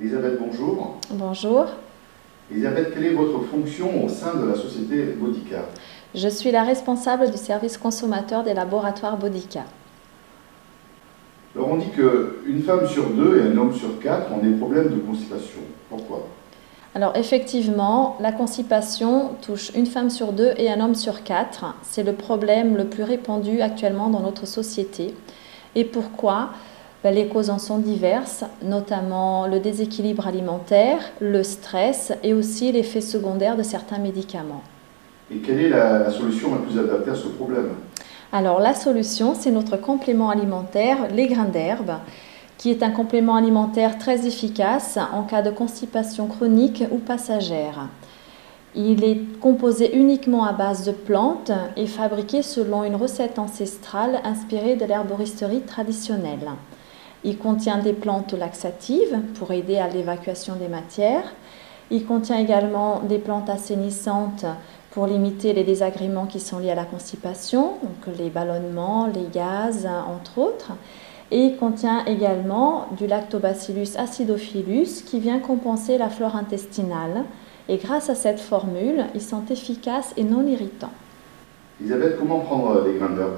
Elisabeth, bonjour. Bonjour, Elisabeth, quelle est votre fonction au sein de la société Bodycare? je suis la responsable du service consommateur des laboratoires Bodyca. Alors on dit qu'une femme sur deux et un homme sur quatre ont des problèmes de constipation. Pourquoi? Alors effectivement, la constipation touche une femme sur deux et un homme sur quatre. C'est le problème le plus répandu actuellement dans notre société. Et pourquoi? Les causes en sont diverses, notamment le déséquilibre alimentaire, le stress et aussi l'effet secondaire de certains médicaments. Et quelle est la solution la plus adaptée à ce problème? Alors la solution, c'est notre complément alimentaire, les grains d'herbe, qui est un complément alimentaire très efficace en cas de constipation chronique ou passagère. Il est composé uniquement à base de plantes et fabriqué selon une recette ancestrale inspirée de l'herboristerie traditionnelle. Il contient des plantes laxatives pour aider à l'évacuation des matières. Il contient également des plantes assainissantes pour limiter les désagréments qui sont liés à la constipation, donc les ballonnements, les gaz, entre autres. Et il contient également du Lactobacillus acidophilus qui vient compenser la flore intestinale. Et grâce à cette formule, ils sont efficaces et non irritants. Elisabeth, comment prendre les grains d'herbe?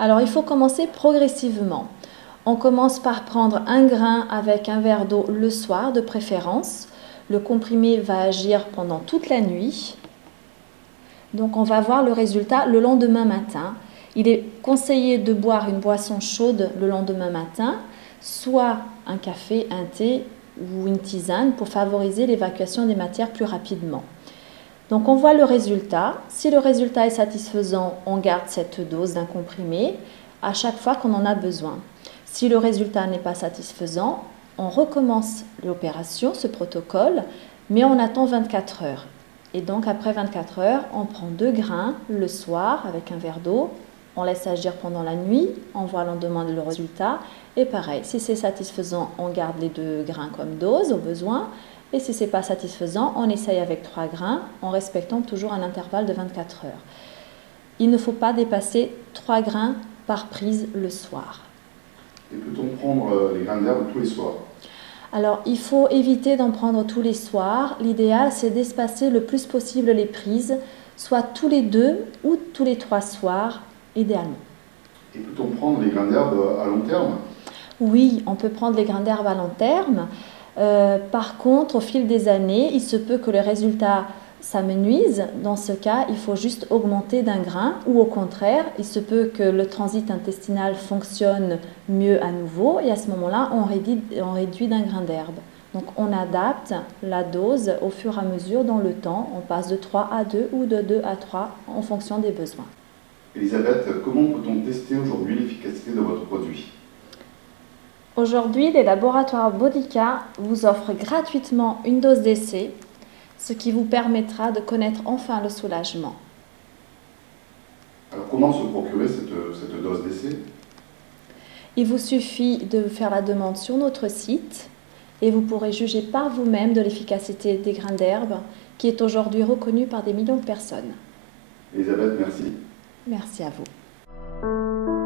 Alors il faut commencer progressivement. On commence par prendre un grain avec un verre d'eau le soir de préférence. Le comprimé va agir pendant toute la nuit. Donc on va voir le résultat le lendemain matin. Il est conseillé de boire une boisson chaude le lendemain matin, soit un café, un thé ou une tisane pour favoriser l'évacuation des matières plus rapidement. Donc on voit le résultat. Si le résultat est satisfaisant, on garde cette dose d'un comprimé à chaque fois qu'on en a besoin. Si le résultat n'est pas satisfaisant, on recommence l'opération, ce protocole, mais on attend 24 heures. Et donc après 24 heures, on prend 2 grains le soir avec un verre d'eau, on laisse agir pendant la nuit, on voit le lendemain le résultat. Et pareil, si c'est satisfaisant, on garde les 2 grains comme dose au besoin. Et si ce n'est pas satisfaisant, on essaye avec 3 grains en respectant toujours un intervalle de 24 heures. Il ne faut pas dépasser 3 grains par prise le soir. Et peut-on prendre les grains d'herbe tous les soirs? Alors, il faut éviter d'en prendre tous les soirs. L'idéal, c'est d'espacer le plus possible les prises, soit tous les 2 ou tous les 3 soirs, idéalement. Et peut-on prendre les grains d'herbe à long terme? Oui, on peut prendre les grains d'herbe à long terme. Par contre, au fil des années, il se peut que les résultats s'amenuisent. Dans ce cas, il faut juste augmenter d'un grain ou au contraire, il se peut que le transit intestinal fonctionne mieux à nouveau et à ce moment-là, on réduit d'un grain d'herbe. Donc on adapte la dose au fur et à mesure dans le temps. On passe de 3 à 2 ou de 2 à 3 en fonction des besoins. Elisabeth, comment peut-on tester aujourd'hui l'efficacité de votre produit? Aujourd'hui, les laboratoires Bodyca vous offrent gratuitement une dose d'essai, ce qui vous permettra de connaître enfin le soulagement. Alors comment se procurer cette dose d'essai? Il vous suffit de faire la demande sur notre site et vous pourrez juger par vous-même de l'efficacité des grains d'herbe qui est aujourd'hui reconnue par des millions de personnes. Elisabeth, merci. Merci à vous.